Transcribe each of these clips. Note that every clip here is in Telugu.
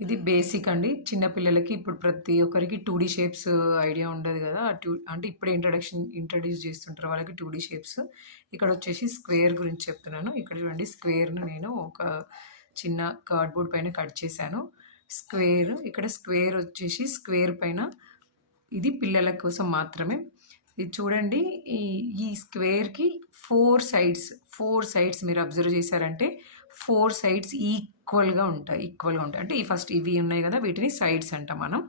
ఇది బేసిక్ అండి. చిన్న పిల్లలకి ఇప్పుడు ప్రతి ఒక్కరికి 2డీ షేప్స్ ఐడియా ఉండదు గదా! అంటే ఇప్పుడే ఇంట్రొడ్యూస్ చేస్తుంటారు వాళ్ళకి 2డీ షేప్స్. ఇక్కడొచ్చేసి స్క్వేర్ గురించి చెప్తున్నాను. ఇక్కడ చూడండి స్క్వేర్‌ను నేను ఒక చిన్న కార్డ్‌బోర్డ్ పైన కట్ చేశాను. ఇక్కడ స్క్వేర్ వచ్చేసి స్క్వేర్ పైన ఇది పిల్లల కోసం మాత్రమే. ఇది చూడండి ఈ ఈ స్క్వేర్‌కి 4 సైడ్స్ మీరు అబ్జర్వ్ చేశారంటే 4 సైడ్స్ ఈక్వల్‌గా ఉంటాయి. అంటే ఈ ఫస్ట్ ఇవి ఉన్నాయి గదా! వీటిని సైడ్స్ అంటాం మనం.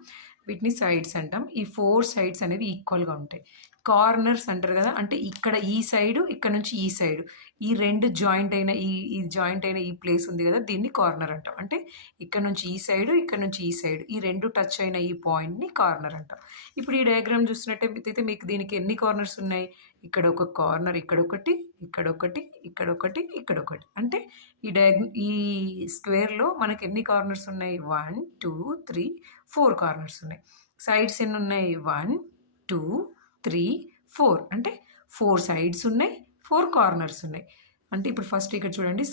వీటిని సైడ్స్ అంటాం. ఈ 4 సైడ్స్ అనేవి ఈక్వల్‌గా ఉంటాయి. కార్నర్స్ అంటారు గదా! అంటే ఇక్కడ ఈ సైడు, ఇక్కడ నుంచి ఈ సైడు. ఈ 2 జాయింట్ అయిన ఈ ప్లేస్ ఉంది గదా! దీన్ని కార్నర్ అంటాం. అంటే ఇక్కడ నుంచి ఈ సైడు, ఇక్కడ నుంచి ఈ సైడు. ఈ 2 టచ్ అయిన ఈ పాయింట్‌ని కార్నర్ అంటాం. ఇప్పుడు ఈ డయాగ్రామ్ చూస్తున్నట్టయితే మీకు దీనికి ఎన్ని కార్నర్స్ ఉన్నాయి? ఇక్కడ ఒక కార్నర్, ఇక్కడొకటి, ఇక్కడొకటి, ఇక్కడొకటి, ఇక్కడొకటి. అంటే ఈ స్క్వేర్‌లో మనకి ఎన్ని కార్నర్స్ ఉన్నాయి? 1, 2, 3, 4 కార్నర్స్ ఉన్నాయి. సైడ్స్ ఎన్ని ఉన్నాయి? 1, 2, 3, 4. అంటే 4 సైడ్స్ ఉన్నాయి, 4 కార్నర్స్ ఉన్నాయి. అంటే ఇప్పుడు ఫస్ట్ ఇక్కడ చూడండి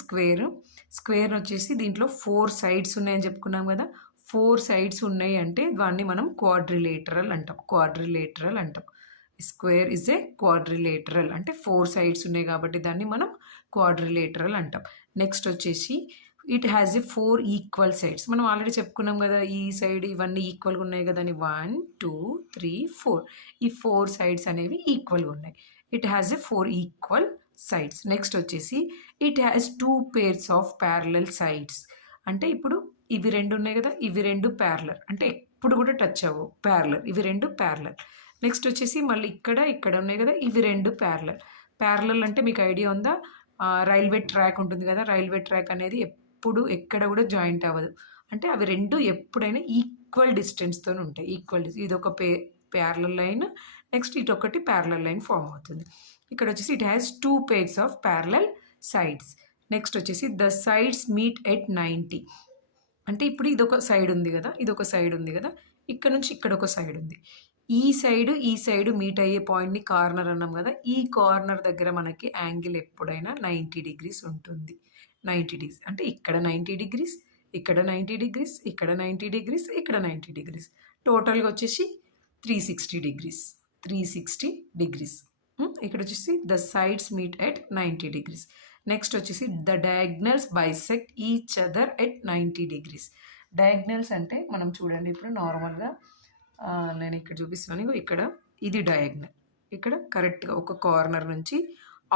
స్క్వేర్ వచ్చేసి దీంట్లో 4 సైడ్స్ ఉన్నాయని చెప్పుకున్నాం కదా! 4 సైడ్స్ ఉన్నాయి అంటే దాన్ని మనం క్వాడ్రిలేటరల్ అంటాం. స్క్వేర్ ఇస్ ఏ క్వాడ్రిలేటరల్ అంటే 4 సైడ్స్ ఉన్నాయి కాబట్టి దాన్ని మనం క్వాడ్రిలేటరల్ అంటాం. నెక్స్ట్ వచ్చేసి it has a 4 equal sides. మనం ఆల్రెడీ చెప్పుకున్నాం కదా! ఈ సైడ్ ఇవన్నీ ఈక్వల్‌గా ఉన్నాయి కదా! అని 1, 2, 3, 4 ఈ 4 సైడ్స్ అనేవి ఈక్వల్‌గా ఉన్నాయి. It has a 4 equal sides. Next వచ్చేసి it has 2 pairs of parallel sides. అంటే ఇప్పుడు ఇవి 2 ఉన్నాయి కదా! ఇవి 2 ప్యారలల్ అంటే ఎప్పుడు కూడా టచ్ అవ్వవు. ప్యారలల్ ఇవి 2 ప్యారలల్. నెక్స్ట్ వచ్చేసి మళ్ళీ ఇక్కడ ఉన్నాయి కదా! ఇవి 2 ప్యారలల్. ప్యారలల్ అంటే మీకు ఐడియా ఉందా? రైల్వే ట్రాక్ ఉంటుంది కదా! రైల్వే ట్రాక్ అనేది ఎప్పుడు ఎక్కడ కూడా జాయింట్ అవ్వదు. అంటే అవి 2 ఎప్పుడైనా ఈక్వల్ డిస్టెన్స్‌తోని ఉంటాయి. ఇదొక ప్యారలల్ లైన్. నెక్స్ట్ ఇటొకటి ప్యారలల్ లైన్ ఫార్మ్ అవుతుంది. ఇక్కడ వచ్చేసి it has 2 pairs of parallel sides. Next వచ్చేసి ద సైడ్స్ మీట్ ఎట్ 90. అంటే ఇప్పుడు ఇదొక సైడ్ ఉంది కదా! ఇదొక సైడ్ ఉంది కదా! ఇక్కడ నుంచి ఇక్కడ ఒక సైడ్ ఉంది. ఈ సైడ్ మీట్ అయ్యే పాయింట్‌ని కార్నర్ అన్నాం కదా! ఈ కార్నర్ దగ్గర మనకి యాంగిల్ ఎప్పుడైనా 90 డిగ్రీస్ ఉంటుంది. 90 డిగ్రీస్ అంటే ఇక్కడ 90 డిగ్రీస్, ఇక్కడ 90 డిగ్రీస్, ఇక్కడ 90 డిగ్రీస్, ఇక్కడ 90 డిగ్రీస్. టోటల్‌గా వచ్చేసి 360 డిగ్రీస్. 360 డిగ్రీస్. ఇక్కడ వచ్చేసి the sides meet at 90 degrees. Next వచ్చేసి the diagonals bisect each other at 90 degrees. Diagonals అంటే మనం చూడండి ఇప్పుడు నార్మల్‌గా నేను ఇక్కడ చూపిస్తున్నాను. ఇగో ఇక్కడ ఇది డయాగ్నల్. ఇక్కడ కరెక్ట్‌గా ఒక కార్నర్ నుంచి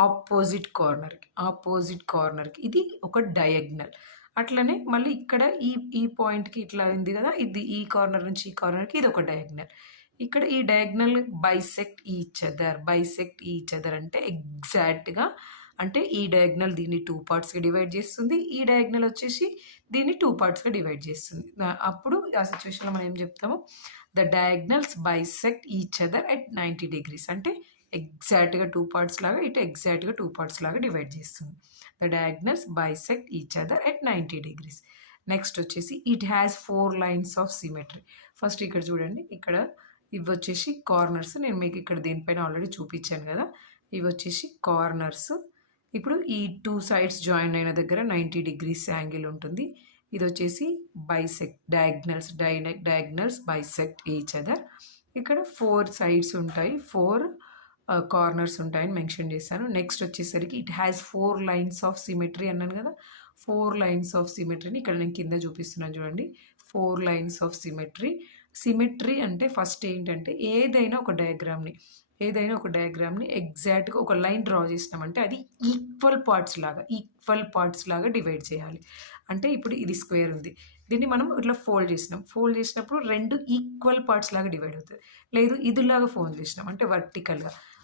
ఆపోజిట్ కార్నర్‌కి ఇది ఒక డయాగ్నల్. అట్లనే మళ్ళీ ఇక్కడ ఈ పాయింట్‌కి ఇట్లా ఉంది కదా! ఇది ఈ కార్నర్ నుంచి ఈ కార్నర్‌కి ఇది ఒక డయాగ్నల్. ఇక్కడ ఈ డయాగ్నల్ బైసెక్ట్ ఈచ్ అదర్ అంటే ఎగ్జాక్ట్‌గా అంటే ఈ డయాగ్నల్ దీన్ని 2 పార్ట్స్‌గా డివైడ్ చేస్తుంది. ఈ డయాగ్నల్ వచ్చేసి దీన్ని 2 పార్ట్స్‌గా డివైడ్ చేస్తుంది. అప్పుడు ఆ సిట్యుయేషన్‌లో మనం ఏం చెప్తాము? The diagonals bisect each other at 90 degrees. అంటే ఎగ్జాక్ట్‌గా 2 పార్ట్స్ లాగా ఇటు ఎగ్జాక్ట్‌గా 2 పార్ట్స్ లాగా డివైడ్ చేస్తుంది. The diagonals bisect each other at 90 degrees. Next వచ్చేసి it has 4 lines of symmetry. First ఇక్కడ చూడండి. ఇక్కడ ఇవి వచ్చేసి కార్నర్స్. నేను మీకు ఇక్కడ దీనిపైన ఆల్రెడీ చూపించాను కదా! ఇవి వచ్చేసి కార్నర్స్. ఇప్పుడు ఈ 2 సైడ్స్ జాయిన్ అయిన దగ్గర 90 డిగ్రీస్ యాంగిల్ ఉంటుంది. ఇది వచ్చేసి డయాగ్నల్స్ బైసెక్ట్ ఈచ్ అదర్. ఇక్కడ 4 సైడ్స్ ఉంటాయి. 4 కార్నర్స్ ఉంటాయని మెన్షన్ చేశాను. నెక్స్ట్ వచ్చేసరికి it has 4 lines of symmetry అన్నాను కదా! 4 లైన్స్ ఆఫ్ సిమెట్రీని ఇక్కడ నేను కింద చూపిస్తున్నాను చూడండి. 4 లైన్స్ ఆఫ్ సిమెట్రీ అంటే ఫస్ట్ ఏంటంటే ఏదైనా ఒక డయాగ్రామ్‌ని ఎగ్జాక్ట్‌గా ఒక లైన్ డ్రా చేసినామంటే అది ఈక్వల్ పార్ట్స్ లాగా డివైడ్ చేయాలి. అంటే ఇప్పుడు ఇది స్క్వేర్ ఉంది. దీన్ని మనం ఇట్లా ఫోల్డ్ చేసినాం. ఫోల్డ్ చేసినప్పుడు 2 ఈక్వల్ పార్ట్స్ లాగా డివైడ్ అవుతది. లేదు ఇదిలాగా ఫోల్డ్ చేసినాం అంటే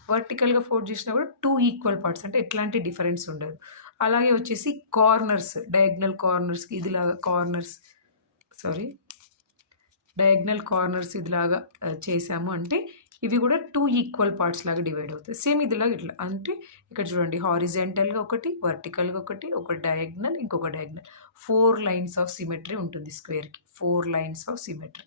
వర్టికల్‌గా ఫోల్డ్ చేసినా కూడా 2 ఈక్వల్ పార్ట్స్ అంటే ఎట్లాంటి డిఫరెన్స్ ఉండదు. అలాగే వచ్చేసి డయాగ్నల్ కార్నర్స్‌కి డయాగ్నల్ కార్నర్స్ ఇదిలాగా చేసాము అంటే ఇవి కూడా 2 ఈక్వల్ పార్ట్స్ లాగా డివైడ్ అవుతాయి. సేమ్ ఇదిలాగా ఇట్లా అంటే ఇక్కడ చూడండి హారిజాంటల్‌గా ఒకటి, వర్టికల్‌గా ఒకటి, ఒక డయాగ్నల్, ఇంకొక డయాగ్నల్. 4 లైన్స్ ఆఫ్ సిమెట్రీ ఉంటుంది స్క్వేర్‌కి. 4 లైన్స్ ఆఫ్ సిమెట్రీ.